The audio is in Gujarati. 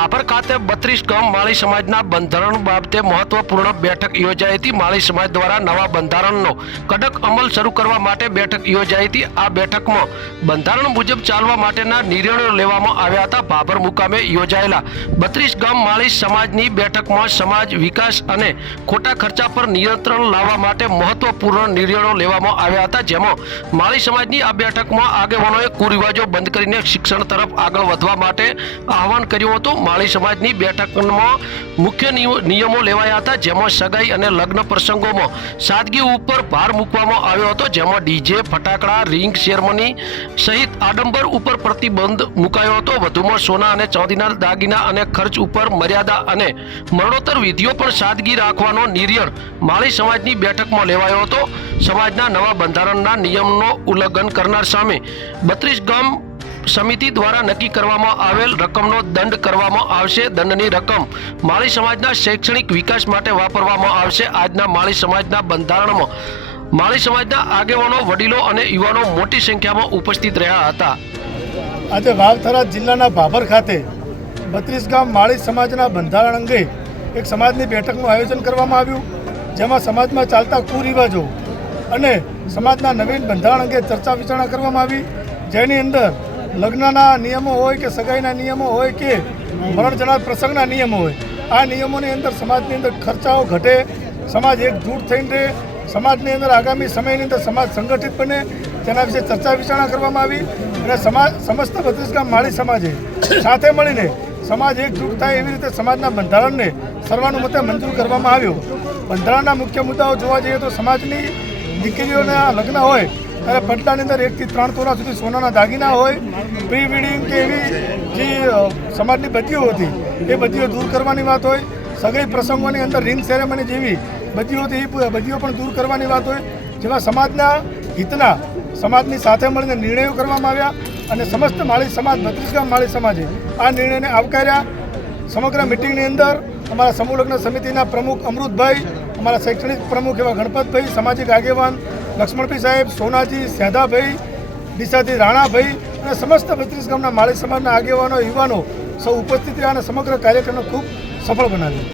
ભાભર ખાતે 32 ગામ માળી સમાજના બંધારણ બાબતે મહત્વપૂર્ણ બેઠક યોજાઈ હતી। માળી સમાજ દ્વારા નવા બંધારણનો કડક અમલ શરૂ કરવા માટે બેઠક યોજાઈ હતી। આ બેઠકમાં બંધારણ મુજબ ચાલવા માટેના નિર્ણયો લેવામાં આવ્યા હતા। ભાભર મુકામે યોજાયેલા 32 ગામ માળી સમાજની બેઠકમાં સમાજ વિકાસ અને ખોટા ખર્ચા પર નિયંત્રણ લાવવા માટે મહત્વપૂર્ણ નિર્ણયો લેવામાં આવ્યા હતા। જેમાં માળી સમાજની આ બેઠકમાં આગેવાનોએ કુરિવાજો બંધ કરીને શિક્ષણ તરફ આગળ વધવા માટે આહવાન કર્યું હતું। માળી સમાજની બેઠકમાં મુખ્ય નિયમો લેવાયા હતા, જેમાં સગાઈ અને લગ્ન પ્રસંગોમાં સાદગી ઉપર ભાર મૂકવામાં આવ્યો હતો, જેમાં ડીજે, ફટાકડા, રિંગ સેરેમની સહિત આડંબર ઉપર પ્રતિબંધ મુકાયો હતો। વધુમાં સોના અને ચાંદીના દાગીના અને ખર્ચ ઉપર મર્યાદા અને મરણોત્તર વિધિઓ પણ સાદગી રાખવાનો નિર્ણય માળી સમાજની બેઠકમાં લેવાયો હતો। સમાજના નવા બંધારણના નિયમનો ઉલ્લંઘન કરનાર સામે 32 ગામ સમિતિ દ્વારા નક્કી કરવામાં આવેલ રકમનો દંડ કરવામાં આવશે। દંડની રકમ માળી સમાજના શૈક્ષણિક વિકાસ માટે વાપરવામાં આવશે। આજના માળી સમાજના બંધારણમાં માળી સમાજના આગેવાનો, વડીલો અને યુવાનો મોટી સંખ્યામાં ઉપસ્થિત રહ્યા હતા। આજે વાવથરા જિલ્લાના ભાભર ખાતે 32 ગામ માળી સમાજના બંધારણ અંગે એક સમાજની બેઠકનું આયોજન કરવામાં આવ્યું, જેમાં સમાજમાં ચાલતા કુરિવાજો અને સમાજના નવીન બંધારણ અંગે ચર્ચા વિચારણા કરવામાં આવી, જેની અંદર લગ્નના નિયમો હોય કે સગાઈના નિયમો હોય કે મરણ જનાર પ્રસંગના નિયમો હોય, આ નિયમોની અંદર સમાજની અંદર ખર્ચાઓ ઘટે, સમાજ એકજૂટ થઈને રહે, સમાજની અંદર આગામી સમયની અંદર સમાજ સંગઠિત બને, તેના વિશે ચર્ચા વિચારણા કરવામાં આવી અને સમસ્ત 32 ગામ માળી સમાજે સાથે મળીને સમાજ એકજૂટ થાય એવી રીતે સમાજના બંધારણને સર્વાનુમતે મંજૂર કરવામાં આવ્યો। બંધારણના મુખ્ય મુદ્દાઓ જોવા જઈએ તો સમાજની દીકરીઓના લગ્ન હોય ત્યારે પટલાની અંદર 1 થી 3 તોલા સુધી સોનાના દાગીના હોય, પ્રી વેડિંગ કે એવી જે સમાજની બદીઓ હતી એ બદીઓ દૂર કરવાની વાત હોય, સગાઈ પ્રસંગોની અંદર રિંગ સેરેમની જેવી બદીઓ હતી એ બદીઓ પણ દૂર કરવાની વાત હોય, જેમાં સમાજના હિતના સમાજની સાથે મળીને નિર્ણયો કરવામાં આવ્યા અને સમસ્ત માળી સમાજ 32 ગામ માળી સમાજે આ નિર્ણયને આવકાર્યા। સમગ્ર મિટિંગની અંદર અમારા સમૂહ લગ્ન સમિતિના પ્રમુખ અમૃતભાઈ, અમારા શૈક્ષણિક પ્રમુખ એવા ગણપતભાઈ, સામાજિક આગેવાન લક્ષ્મણભાઈ સાહેબ, સોનાજી, સેધાભાઈ, દિશાજી રાણાભાઈ અને સમસ્ત 32 ગામના માળી સમાજના આગેવાનો, યુવાનો સૌ ઉપસ્થિત રહ્યા અને સમગ્ર કાર્યક્રમને ખૂબ સફળ બનાવ્યો।